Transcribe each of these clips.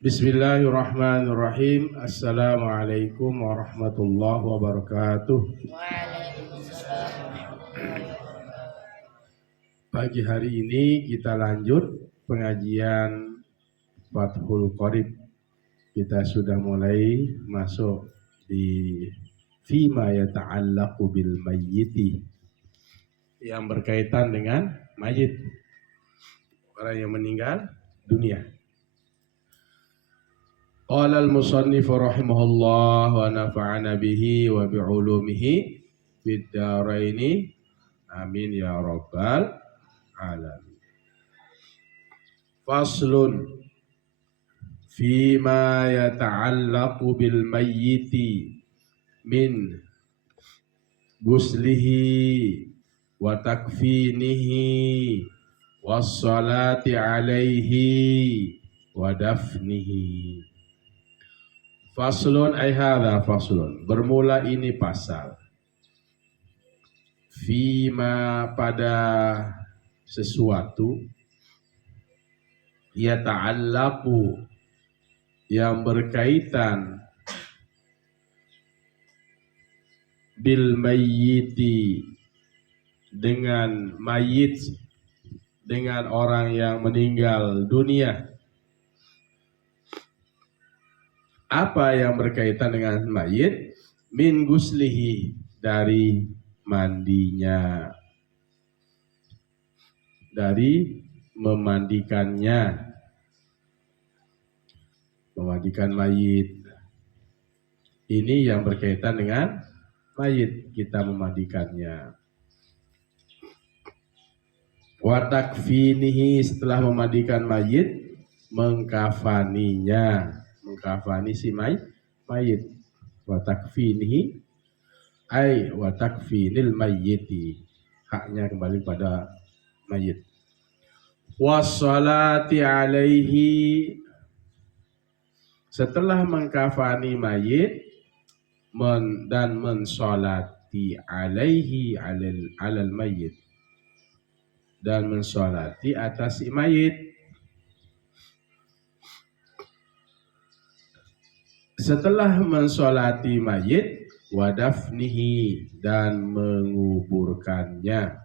Bismillahirrahmanirrahim. Assalamualaikum warahmatullahi wabarakatuh. Waalaikumsalam. Pagi hari ini kita lanjut pengajian Fathul Qorib. Kita sudah mulai masuk di fima yata'allaqu bil mayyiti, yang berkaitan dengan mayit, orang yang meninggal dunia. Qala al-musannif rahimahullah wa nafa'ana bihi wa bi'ulumihi fid dharaini amin ya rabbal alamin. Faslun fima yata'allaqu bil mayyiti min guslihi wa takfinihi was salati alaihi wa dafnihi. Faslun ay hadha faslun, bermula ini pasal. Fima, pada sesuatu, ya ta'allaqu, yang berkaitan, bil mayyiti, dengan mayit, dengan orang yang meninggal dunia. Apa yang berkaitan dengan mayit? Min guslihi, dari mandinya, dari memandikannya, memandikan mayit. Ini yang berkaitan dengan mayit, kita memandikannya. Wa takfinihi, setelah memandikan mayit, mengkafaninya, mengkafani si mayit. Wa takfinihi ay wa takfinil mayyiti, haknya kembali pada mayit. Wassalati alaihi, setelah mengkafani mayit dan mensolati alaihi, alal mayit, dan mensolati atas si mayit. Setelah mensolati mayit, wadafnihi, dan menguburkannya.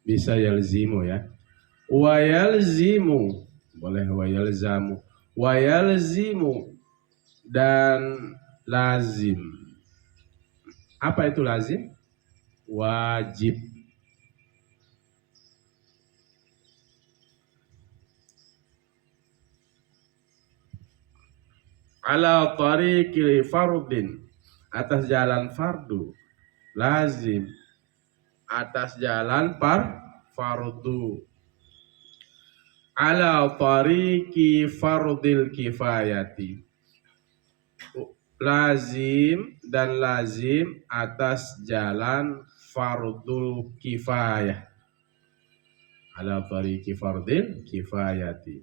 Bisa yalzimu ya. Wa yalzimu, boleh wa yalzamu. Wa yalzimu, dan lazim. Apa itu lazim? Wajib. Ala tariqil fardin, atas jalan fardu. Lazim, atas jalan fardu. Ala tariqi fardil kifayati, lazim dan lazim atas jalan fardul kifayah. Ala tariqi fardil kifayati,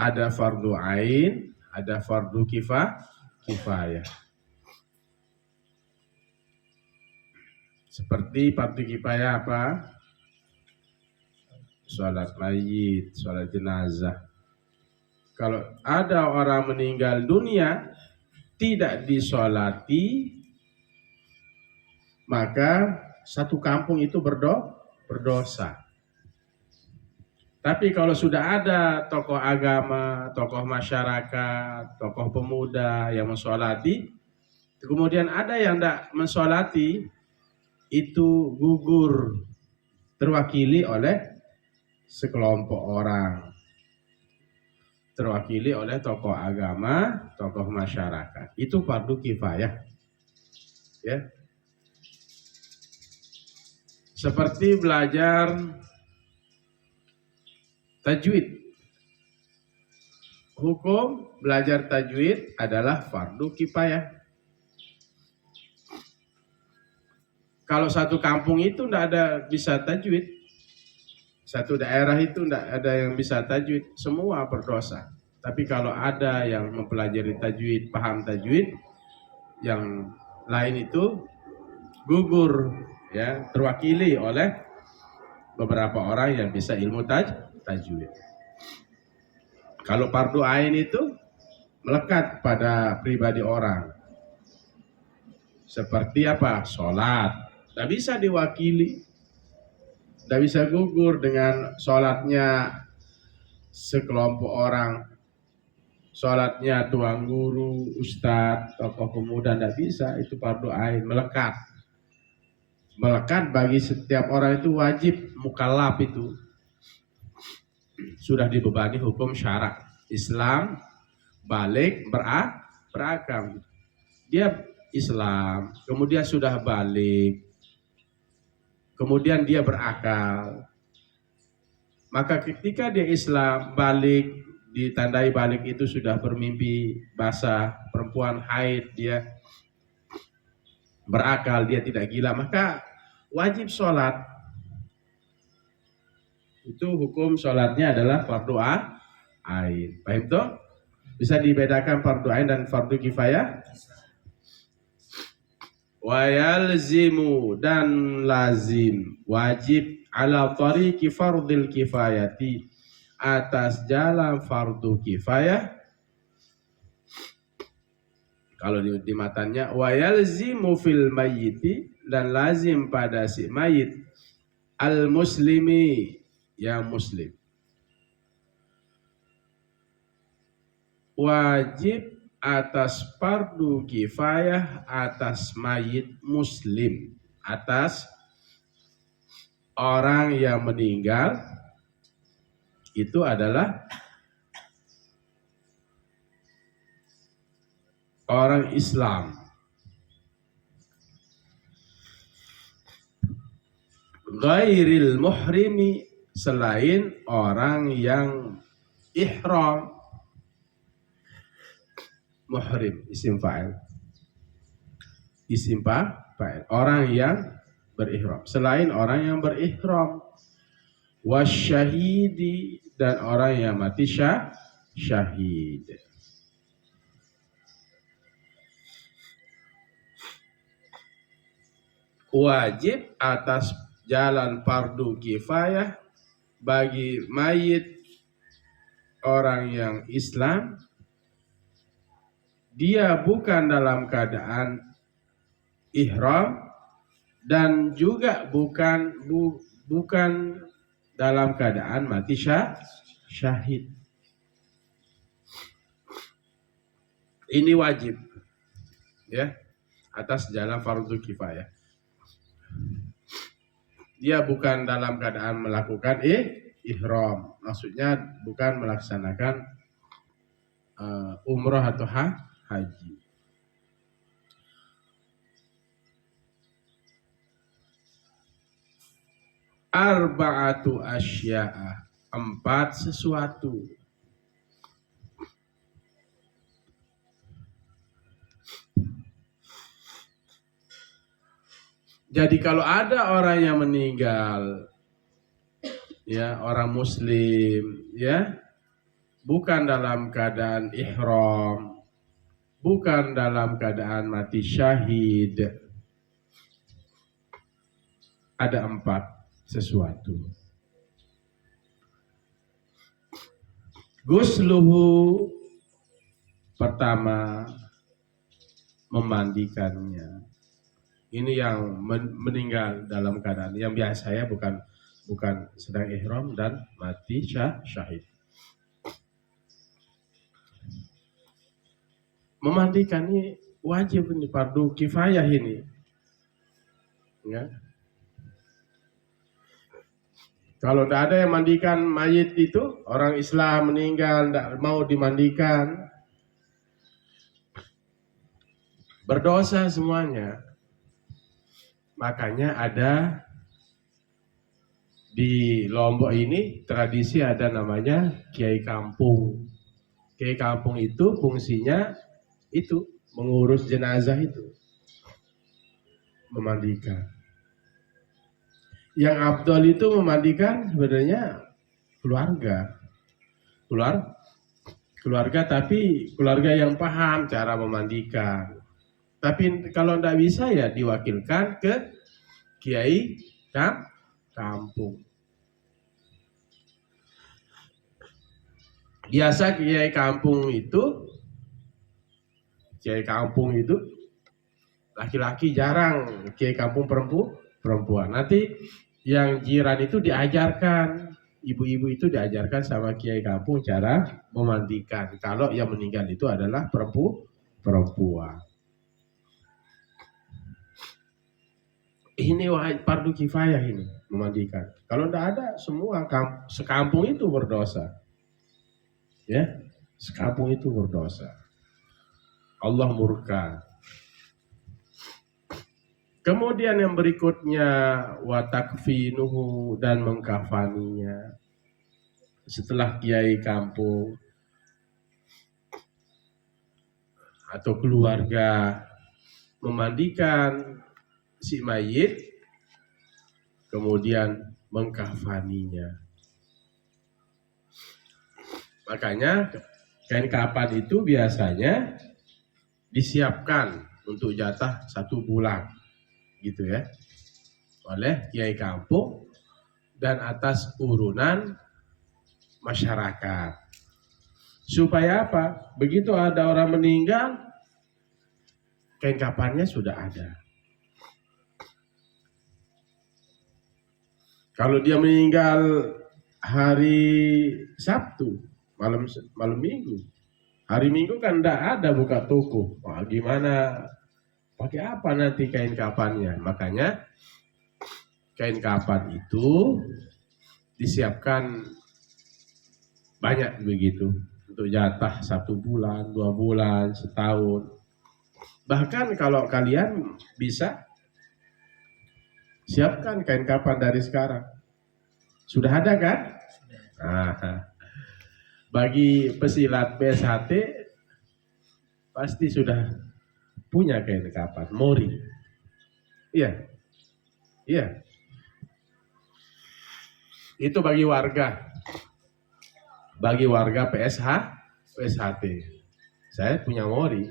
ada fardu ain, ada fardu kifayah. Seperti fardu kifayah apa? Sholat mayit, sholat jenazah. Kalau ada orang meninggal dunia tidak disolati, maka satu kampung itu berdosa. Tapi kalau sudah ada tokoh agama, tokoh masyarakat, tokoh pemuda yang mensolati, kemudian ada yang tidak mensolati, itu gugur, terwakili oleh sekelompok orang, terwakili oleh tokoh agama, tokoh masyarakat. Itu fardu kifayah. Ya. Seperti belajar tajwid. Hukum belajar tajwid adalah fardu kifayah. Kalau satu kampung itu tidak ada bisa tajwid, satu daerah itu tidak ada yang bisa tajwid, semua berdosa. Tapi kalau ada yang mempelajari tajwid, paham tajwid, yang lain itu gugur, ya, terwakili oleh beberapa orang yang bisa ilmu tajwid. Kalau fardu ain itu melekat pada pribadi orang. Seperti apa? Sholat. Tidak bisa diwakili. Tidak bisa gugur dengan sholatnya sekelompok orang. Sholatnya tuan guru, ustadz, tokoh pemuda. Tidak bisa. Itu fardu ain. Melekat. Melekat bagi setiap orang itu wajib. Mukallaf itu sudah dibebani hukum syarak Islam, balik berakam. Dia Islam, kemudian sudah balik, kemudian dia berakal. Maka ketika dia Islam, balik, ditandai balik itu sudah bermimpi basah, perempuan haid, dia berakal, dia tidak gila, maka wajib sholat. Itu hukum sholatnya adalah fardu ain. Paham toh? Bisa dibedakan fardu ain dan fardu kifayah? Wa yalzimu, dan lazim, wajib, ala tariqi fardil kifayati, atas jalan fardu kifayah. Kalau di matanya, wa yalzimu fil mayyiti, dan lazim pada si mayit, al muslimi, yang muslim, wajib atas fardu kifayah atas mayit muslim, atas orang yang meninggal itu adalah orang Islam, ghairil muhrimi, selain orang yang ihram. Muhrim, isim fa'il. Isim fa'il, orang yang berihram, selain orang yang berihram. Wasyahidi, dan orang yang mati syahid. Wajib atas jalan fardu kifayah bagi mayit orang yang Islam, dia bukan dalam keadaan ihram dan juga bukan dalam keadaan mati syahid. Ini wajib, ya, atas jalan fardu kifayah. Dia bukan dalam keadaan melakukan ihram, maksudnya bukan melaksanakan umrah atau haji. Arba'atu asya'a, 4 sesuatu. Jadi kalau ada orang yang meninggal, ya, orang muslim, ya, bukan dalam keadaan ihram, bukan dalam keadaan mati syahid, ada 4 sesuatu. Gusluhu, pertama, memandikannya. Ini yang meninggal dalam keadaan yang biasa, ya, bukan sedang ihram dan mati syahid. Memandikan ini wajib, ini fardu kifayah ini, ya. Kalau tidak ada yang mandikan mayit itu, orang Islam meninggal tidak mau dimandikan, berdosa semuanya. Makanya ada di Lombok ini tradisi ada namanya Kiai Kampung. Kiai Kampung itu fungsinya itu mengurus jenazah itu, memandikan. Yang afdol itu memandikan sebenarnya keluarga. Keluarga tapi keluarga yang paham cara memandikan. Tapi kalau tidak bisa ya diwakilkan ke kiai kampung. Biasa kiai kampung itu laki-laki, jarang kiai kampung perempuan. Nanti yang jiran itu diajarkan, ibu-ibu itu diajarkan sama kiai kampung cara memandikan. Kalau yang meninggal itu adalah perempuan. Ini fardu kifayah ini memandikan. Kalau tidak ada, semua sekampung itu berdosa. Ya, sekampung itu berdosa. Allah murka. Kemudian yang berikutnya watakfinuhu, dan mengkafaninya. Setelah kiai kampung atau keluarga memandikan si mayit, kemudian mengkafaninya. Makanya kain kafan itu biasanya disiapkan untuk jatah 1 bulan, gitu ya, oleh kiai kampung dan atas urunan masyarakat. Supaya apa? Begitu ada orang meninggal, kain kafannya sudah ada. Kalau dia meninggal hari Sabtu, malam Minggu, hari Minggu kan tidak ada buka toko. Wah, gimana? Pakai apa nanti kain kafannya? Makanya kain kafan itu disiapkan banyak begitu, untuk jatah 1 bulan, 2 bulan, setahun. Bahkan kalau kalian bisa siapkan kain kafan dari sekarang. Sudah ada kan? Nah, bagi pesilat BSHT pasti sudah punya kain kafan mori. Iya. Itu bagi warga PSHT. Saya punya mori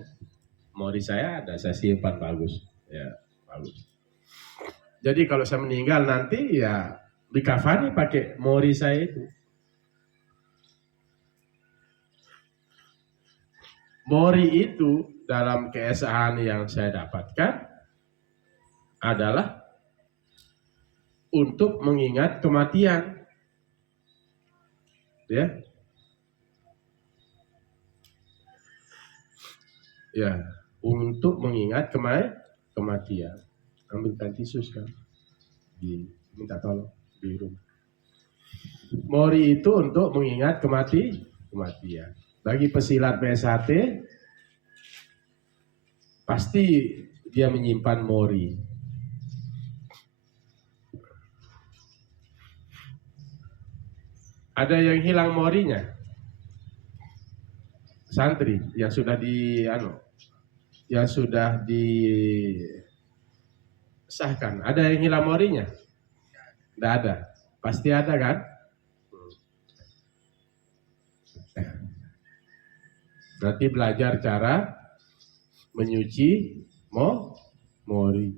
saya ada, saya simpan bagus. Ya, bagus. Jadi kalau saya meninggal nanti ya dikafani pakai mori saya itu. Mori itu dalam keesaan yang saya dapatkan adalah untuk mengingat kematian. Ya, untuk mengingat kematian. Ambilkan tisu kan, minta tolong di rumah. Mori itu untuk mengingat kematian. Bagi pesilat PSHT pasti dia menyimpan mori. Ada yang hilang morinya? Santri yang sudah disahkan, ada yang hilang morinya? Tidak ada. Pasti ada kan? Nanti belajar cara menyuci mori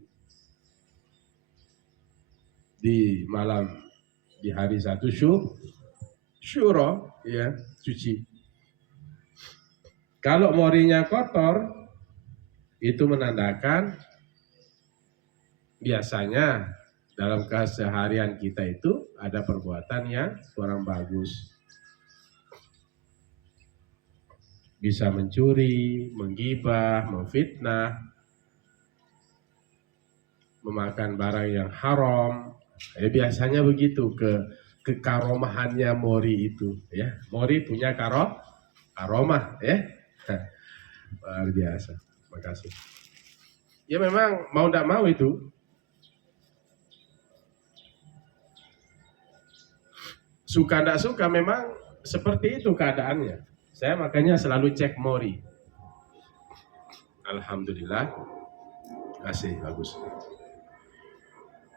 di malam, di hari 1 syuro, ya, cuci. Kalau morinya kotor, itu menandakan biasanya dalam keseharian kita itu ada perbuatan yang kurang bagus. Bisa mencuri, menggibah, memfitnah, memakan barang yang haram. Ya, biasanya begitu kekaromahannya mori itu, ya. Mori punya karomah, ya. Luar biasa. Makasih. Ya memang mau tidak mau itu. Suka tidak suka memang seperti itu keadaannya. Saya makanya selalu cek mori. Alhamdulillah. Kasih bagus.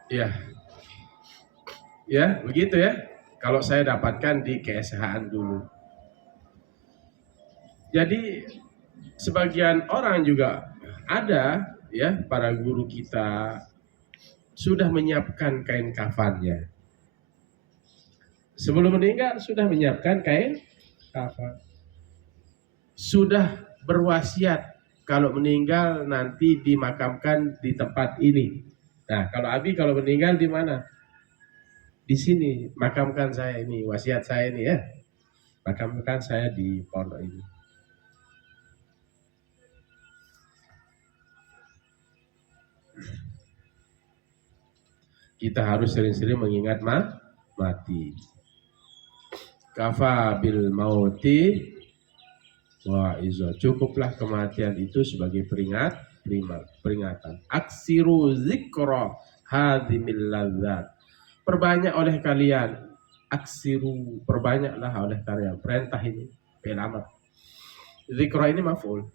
Ya. Ya, begitu ya. Kalau saya dapatkan di KSH dulu. Jadi sebagian orang juga ada ya, para guru kita sudah menyiapkan kain kafannya. Sebelum meninggal sudah menyiapkan kain kafan. Sudah berwasiat kalau meninggal nanti dimakamkan di tempat ini. Nah, kalau Abi kalau meninggal di mana? Di sini, makamkan saya ini, wasiat saya ini ya. Makamkan saya di pondok ini. Kita harus sering-sering mengingat mati. Kafa bil mauti wa izo. Cukuplah kematian itu sebagai peringatan. Aksiru zikra hadimil ladzat. Perbanyak oleh kalian. Aksiru, perbanyaklah oleh kalian. Perintah ini fi'il amr. Zikra ini maf'ul.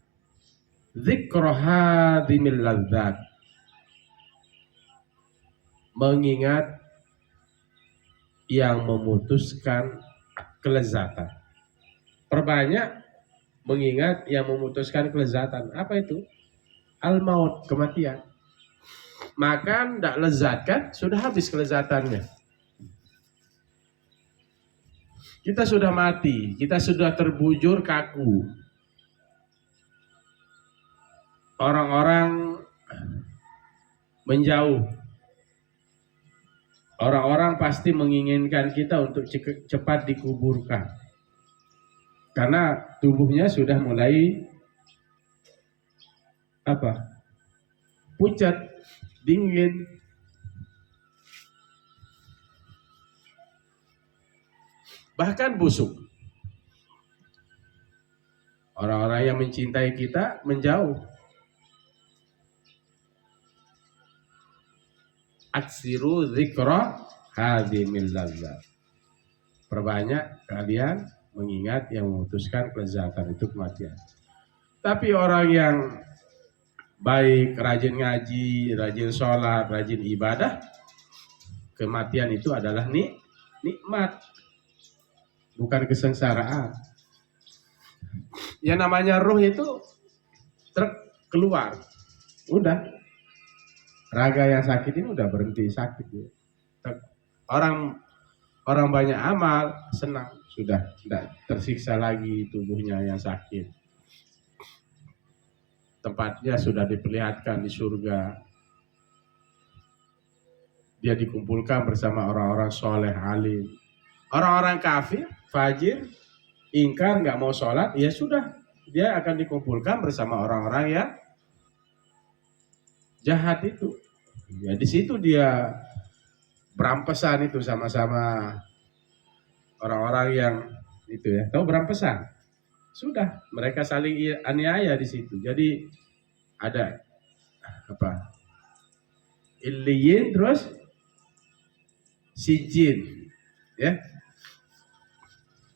Zikra hadimil ladzat. Mengingat yang memutuskan kelezatan. Perbanyak mengingat yang memutuskan kelezatan. Apa itu? Al-maut, kematian. Makan tidak lezat kan? Sudah habis kelezatannya. Kita sudah mati, kita sudah terbujur kaku. Orang-orang menjauh. Orang-orang pasti menginginkan kita untuk cepat dikuburkan. Karena tubuhnya sudah mulai pucat, dingin. Bahkan busuk. Orang-orang yang mencintai kita menjauh. Aksiru zikra hadimil ladzat. Perbanyak kalian mengingat yang memutuskan kelezatan itu kematian. Tapi orang yang baik, rajin ngaji, rajin sholat, rajin ibadah, kematian itu adalah nikmat, bukan kesengsaraan. Yang namanya ruh itu keluar, udah. Raga yang sakit ini udah berhenti sakit. Orang banyak amal, senang, sudah tidak tersiksa lagi tubuhnya yang sakit. Tempatnya sudah diperlihatkan di surga. Dia dikumpulkan bersama orang-orang soleh, alim. Orang-orang kafir, fajir, ingkar, nggak mau sholat, ya sudah. Dia akan dikumpulkan bersama orang-orang yang jahat itu. Ya di situ dia berampesan itu sama-sama orang-orang yang itu ya. Tahu berampesan? Sudah, mereka saling aniaya di situ. Jadi ada Illiyin terus Sijin, ya.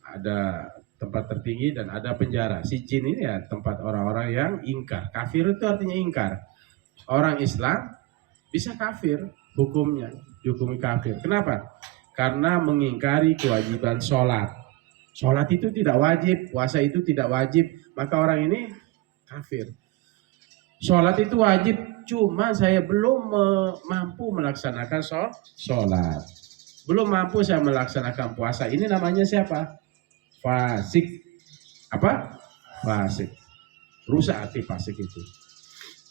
Ada tempat tertinggi dan ada penjara. Sijin ini ya tempat orang-orang yang ingkar. Kafir itu artinya ingkar. Orang Islam bisa kafir hukumnya, dihukumi kafir. Kenapa? Karena mengingkari kewajiban sholat. Sholat itu tidak wajib, puasa itu tidak wajib, maka orang ini kafir. Sholat itu wajib, cuma saya belum mampu melaksanakan sholat. Belum mampu saya melaksanakan puasa. Ini namanya siapa? Fasik. Apa? Fasik. Rusak hati fasik itu.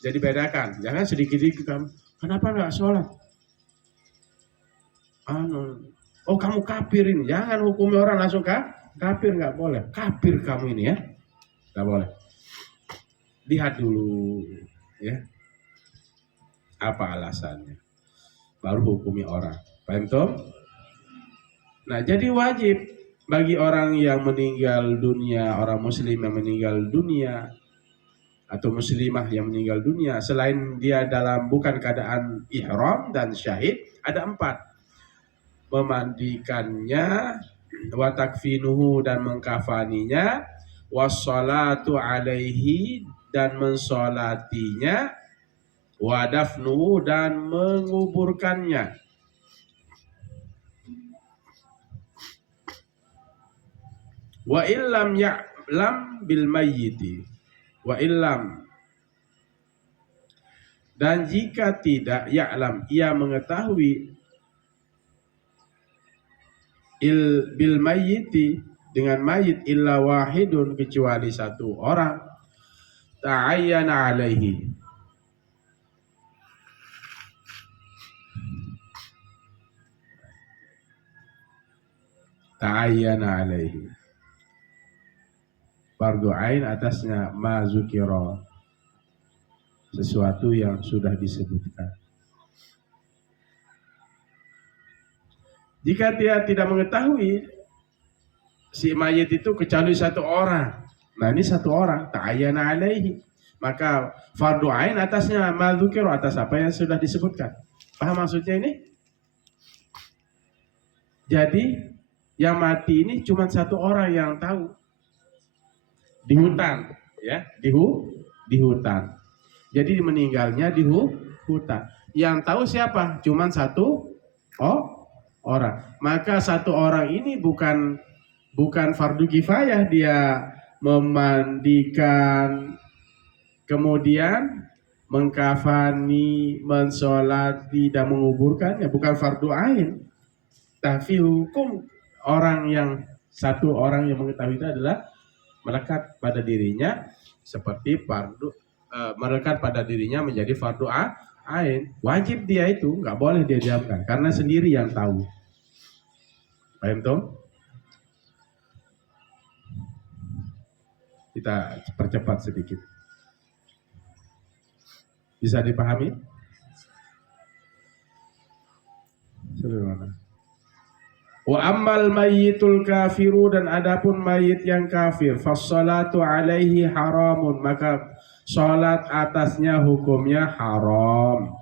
Jadi bedakan, jangan sedikit-sedikit kamu. Kenapa nggak sholat? Oh kamu kafir ini. Jangan hukumi orang langsung kafir, nggak boleh. Kafir kamu ini ya, nggak boleh. Lihat dulu ya, apa alasannya. Baru hukumi orang. Paham toh? Nah jadi wajib bagi orang yang meninggal dunia, orang muslim yang meninggal dunia, atau muslimah yang meninggal dunia, selain dia dalam bukan keadaan ihram dan syahid, ada 4. Memandikannya, wa takfinuhu dan mengkafaninya, wassalatu alaihi dan mensolatinya, wa dafnuhu dan menguburkannya. Wa illam ya'lam bil mayyiti. Wa illam, dan jika tidak ya'lam, ia mengetahui bil mayyiti, dengan mayit, illa wahidun, kecuali satu orang, ta'ayyana alaihi, ta'ayyana alaihi, fardu ain atasnya, ma zukira, sesuatu yang sudah disebutkan. Jika dia tidak mengetahui si mayit itu kecuali satu orang, nah ini satu orang, ta'ayyana alaihi, maka fardu ain atasnya, ma zukira, atas apa yang sudah disebutkan. Paham maksudnya ini? Jadi yang mati ini cuma satu orang yang tahu, di hutan, ya, di hutan. Jadi meninggalnya di hutan. Yang tahu siapa? Cuma satu orang. Maka satu orang ini bukan fardu kifayah, dia memandikan, kemudian mengkafani, mensolati, dan menguburkannya, bukan fardu ain. Tapi hukum orang yang satu orang yang mengetahui itu adalah melekat pada dirinya seperti fardu, melekat pada dirinya menjadi fardu ain. Wajib dia itu, nggak boleh dia diamkan karena sendiri yang tahu. Paham toh? Kita percepat sedikit. Bisa dipahami? Sederhana. Wa ammal mayyitul kafiru, dan adapun mayit yang kafir, fassalatu alaihi haramun, maka salat atasnya hukumnya haram.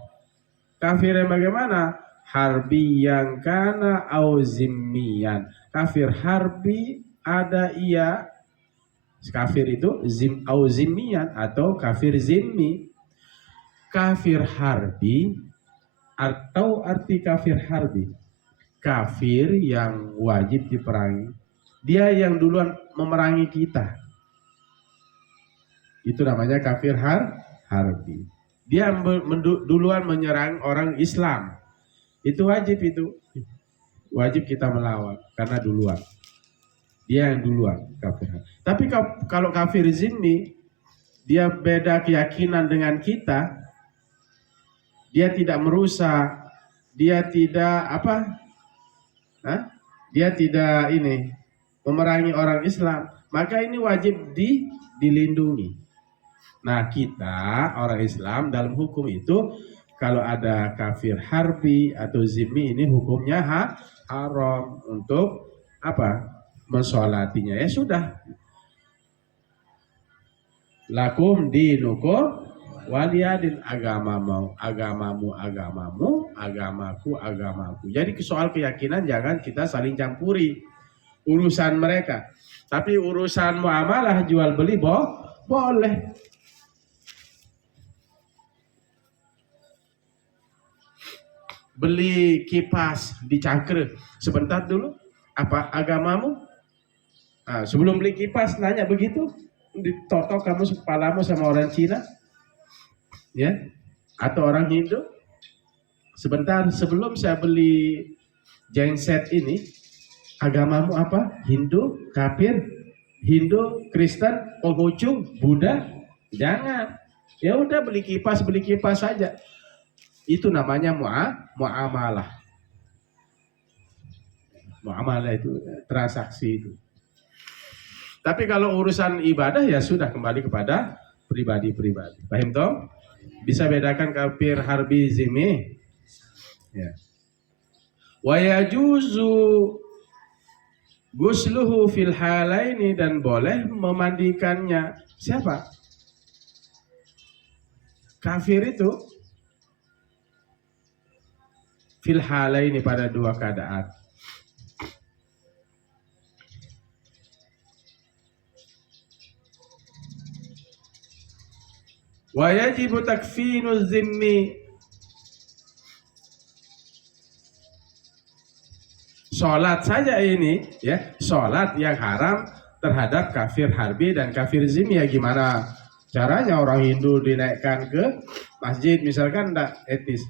Kafir yang bagaimana? Harbi yang kana au zimmiyan. Kafir harbi ada ia, kafir itu au zimmiyan, atau kafir zimmi. Kafir harbi, atau arti kafir harbi, kafir yang wajib diperangi, dia yang duluan memerangi kita, itu namanya kafir harbi. Dia duluan menyerang orang Islam, itu wajib kita melawan karena duluan, dia yang duluan kafir. Tapi kalau kafir zimmi, dia beda keyakinan dengan kita, dia tidak merusak, dia tidak dia tidak memerangi orang Islam, maka ini wajib dilindungi. Nah, kita orang Islam dalam hukum itu, kalau ada kafir harbi atau zimmi, ini hukumnya haram untuk mensolatinya. Ya sudah, lakum dinukum waliyadin, agamamu agamamu, agamaku. Jadi soal keyakinan jangan kita saling campuri urusan mereka. Tapi urusan muamalah jual beli boleh. Beli kipas di Cangkre, sebentar dulu, apa agamamu? Nah, sebelum beli kipas nanya begitu, ditotok kamu kepalamu sama orang Cina, ya, atau orang Hindu. Sebentar, sebelum saya beli genset ini, agamamu apa? Hindu, kafir, Hindu, Kristen, Konghucu, Buddha? Jangan. Ya udah, beli kipas saja. Itu namanya muamalah. Muamalah itu transaksi itu. Tapi kalau urusan ibadah ya sudah kembali kepada pribadi-pribadi. Paham toh? Bisa bedakan kafir harbi zimmi. Ya. Wa yajuzu gusluhu fil halaini, dan boleh memandikannya. Siapa? Kafir itu fil halaini, pada dua keadaan. Wa yajibu takfinu zimmi, sholat saja ini, ya, sholat yang haram terhadap kafir harbi dan kafir zimmi. Ya gimana caranya orang Hindu dinaikkan ke masjid misalkan, tidak etis.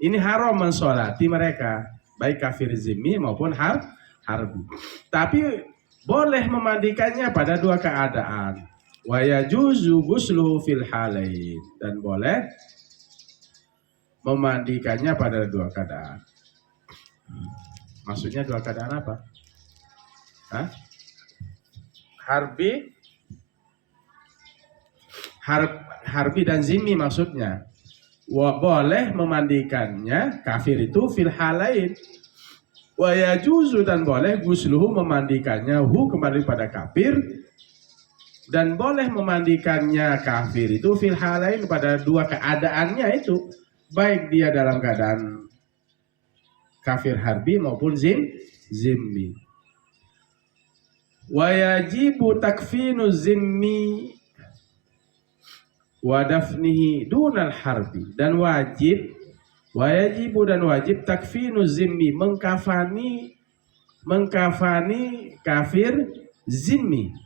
Ini haram mensolati mereka, baik kafir zimmi maupun harbi. Tapi boleh memandikannya pada dua keadaan. Wa yajuzu ghusluhu fil halain, dan boleh memandikannya pada dua keadaan. Maksudnya dua keadaan apa? Hah? Harbi dan zimmi maksudnya. Boleh memandikannya kafir itu fil halain. Wa yajuzu, dan boleh ghusluhu memandikannya kembali pada kafir, dan boleh memandikannya kafir itu fil halain pada dua keadaannya itu, baik dia dalam keadaan kafir harbi maupun zimmi. Wa yajibu takfinu zimmi wa dafnihi dunal harbi, dan wajib, wa yajibu dan wajib takfinu zimmi, mengkafani kafir zimmi.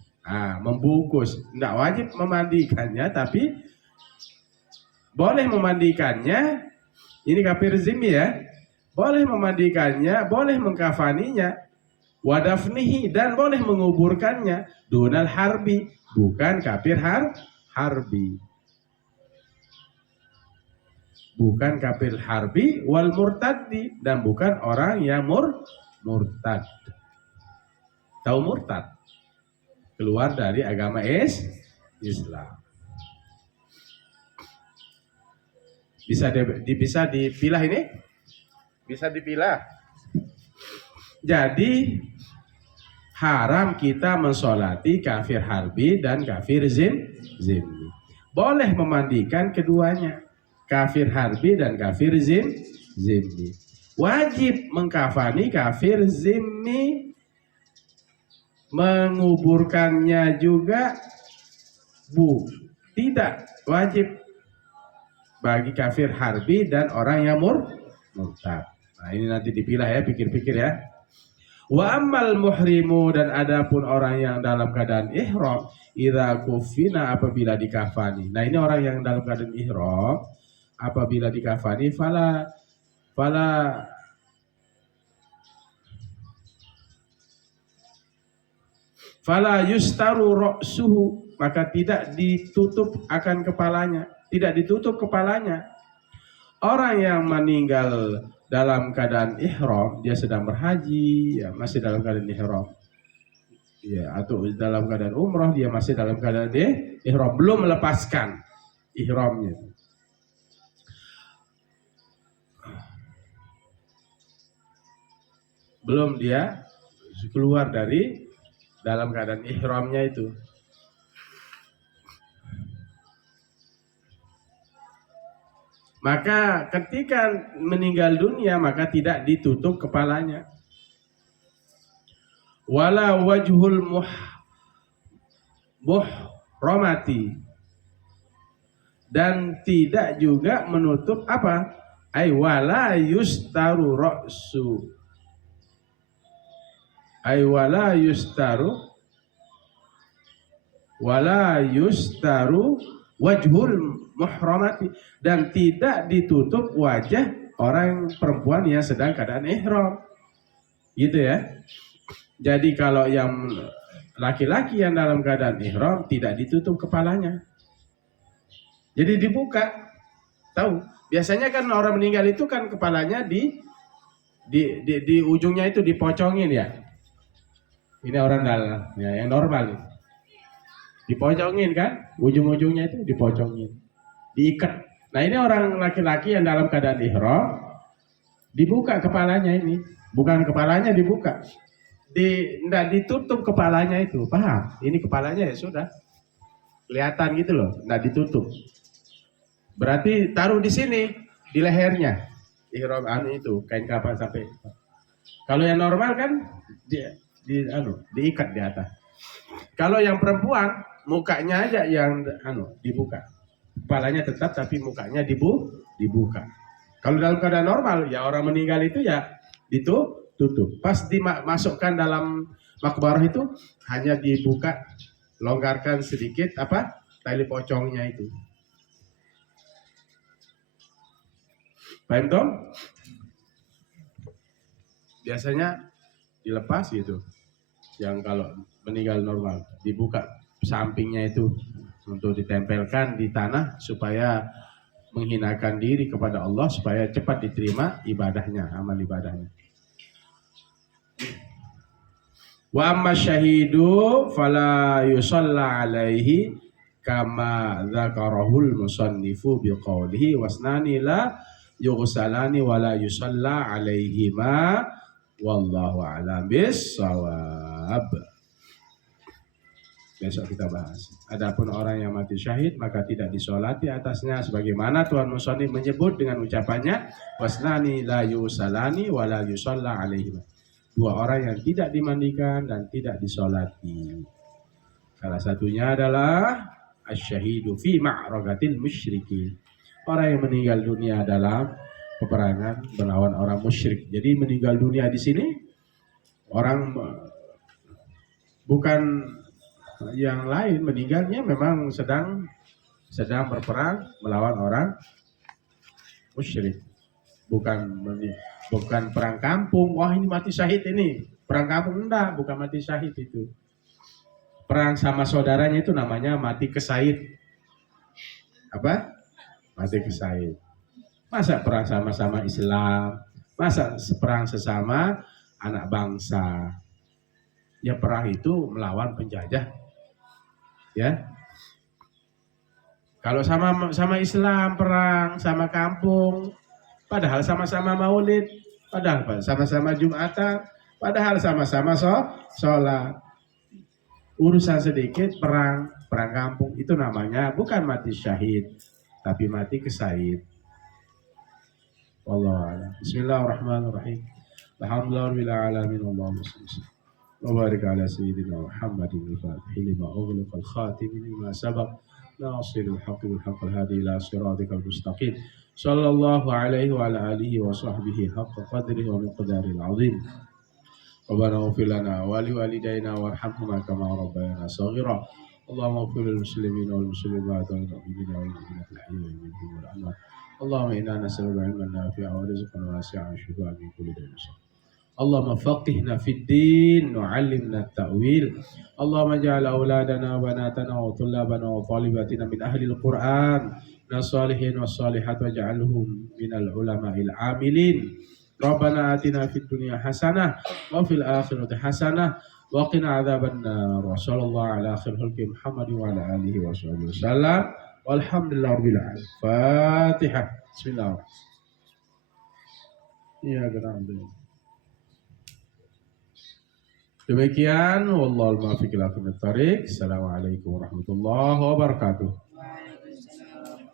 Membungkus, tidak wajib memandikannya, tapi boleh memandikannya. Ini kafir zimmi ya, boleh memandikannya, boleh mengkafaninya, wadafnihi, dan boleh menguburkannya, dunal harbi, bukan kafir harbi, bukan kafir harbi, wal murtaddi, dan bukan orang yang murtad. Tahu murtad? Keluar dari agama Islam. Bisa dipilah ini? Bisa dipilah. Jadi haram kita mensolati kafir harbi dan kafir zimmi. Boleh memandikan keduanya, kafir harbi dan kafir zimmi. Wajib mengkafani kafir zimmi, menguburkannya juga tidak wajib bagi kafir harbi dan orang yang murtad. Nah ini nanti dipilah ya, pikir-pikir ya. Wa ammal muhrimu, dan adapun orang yang dalam keadaan ihram, idza kufina, apabila dikafani. Nah ini orang yang dalam keadaan ihram apabila dikafani, fala yustaru ra'suhu, maka tidak ditutup akan kepalanya, tidak ditutup kepalanya. Orang yang meninggal dalam keadaan ihram, dia sedang berhaji, ya masih dalam keadaan ihram, ya, atau dalam keadaan umrah, dia masih dalam keadaan ihram, belum melepaskan ihramnya, belum dia keluar dari dalam keadaan ihramnya itu. Maka ketika meninggal dunia, maka tidak ditutup kepalanya. Wala wajhul muhromati, dan tidak juga menutup apa? Ay wala yustaru ra'su, ay wala yustaru wajhul muhramati, dan tidak ditutup wajah orang perempuan yang sedang keadaan ihram. Gitu ya. Jadi kalau yang laki-laki yang dalam keadaan ihram tidak ditutup kepalanya. Jadi dibuka. Tahu? Biasanya kan orang meninggal itu kan kepalanya di ujungnya itu dipocongin ya. Ini orang dalam ya, yang normal nih. Dipocongin kan, ujung-ujungnya itu dipocongin, diikat. Nah ini orang laki-laki yang dalam keadaan ihram, dibuka kepalanya ini, bukan kepalanya dibuka, tidak ditutup kepalanya itu, paham? Ini kepalanya ya sudah kelihatan gitu loh, tidak ditutup. Berarti taruh di sini, di lehernya, ihram itu kain kafan sampai. Kalau yang normal kan diikat di atas. Kalau yang perempuan, mukanya aja yang dibuka, kepalanya tetap tapi mukanya dibuka. Kalau dalam keadaan normal ya orang meninggal itu ya ditutup. Pas dimasukkan dalam Makbarah itu hanya dibuka, longgarkan sedikit tali pocongnya itu. Paham toh? Biasanya dilepas gitu. Yang kalau meninggal normal, dibuka sampingnya itu untuk ditempelkan di tanah supaya menghinakan diri kepada Allah, supaya cepat diterima ibadahnya, amal ibadahnya. Wa amma syahidu fala yusalla alaihi kama dzakarahul musannifu biqaulihi wasnani la yughsalani wala yusalla alaihima wallahu a'lam bissawab. Besok kita bahas. Adapun orang yang mati syahid maka tidak disolati atasnya, sebagaimana Tuhan Musannif menyebut dengan ucapannya wasnani la yusalani wala yusalla alaihima. Dua orang yang tidak dimandikan dan tidak disolati. Salah satunya adalah asyahidu fi ma'rakatil musyrikin. Orang yang meninggal dunia dalam peperangan melawan orang musyrik. Jadi meninggal dunia di sini orang bukan yang lain, meninggalnya memang sedang berperang melawan orang musyrik. Bukan perang kampung. Wah, ini mati syahid ini. Perang kampung enggak, bukan mati syahid itu. Perang sama saudaranya itu namanya mati kesaid. Apa? Mati kesaid. Masa perang sama-sama Islam? Masa perang sesama anak bangsa? Ya perang itu melawan penjajah. Ya. Kalau sama Islam perang, sama kampung, padahal sama-sama maulid, padahal sama-sama Jumatan, padahal sama-sama sholat. Urusan sedikit perang kampung itu namanya bukan mati syahid, tapi mati kesaid. Wallahu. Bismillahirrahmanirrahim. Alhamdulillahirabbil alamin. Allahumma shalli wa barik ala sayyidina Muhammadin al-fatih lima ughliqa al-khatim lima sabaq nasiril haqqi bil haqqil hadi ila siratikal mustaqim. Sallallahu alaihi wa ala alihi wa sahbihi haqqa qadrihi wa miqdaril azim. Rabbana ighfir lana wa liwalidayna warhamhuma kama rabbayana shaghira. Allahumma ighfir lil muslimina wal muslimat wal mu'minina wal mu'minat al ahya'i minhum wal amwat. Allahumma inna nas'aluka ilman nafi'an wa rizqan wasi'an wa shifaan min kulli da'in. Allahumma faqihna fid din wa 'allimna at-ta'wil. Allahumma ij'al auladana wa banatana wa tullabana wa talibatina min ahli al-Qur'an nasalihin was-salihat waj'alhum minal ulama'il 'amilin. Rabbana atina fid dunya hasanah wa fil akhirati hasanah wa qina adzabannar. Wa sallallahu ala khairil khalqi Muhammad wa ala alihi wa sahbihi wasallam. Walhamdulillahirabbil alamin. Fatihah. Bismillah. Ya, benar. Demikian wallahul muwaffiq ila aqwamit thoriq. Assalamualaikum warahmatullahi wabarakatuh.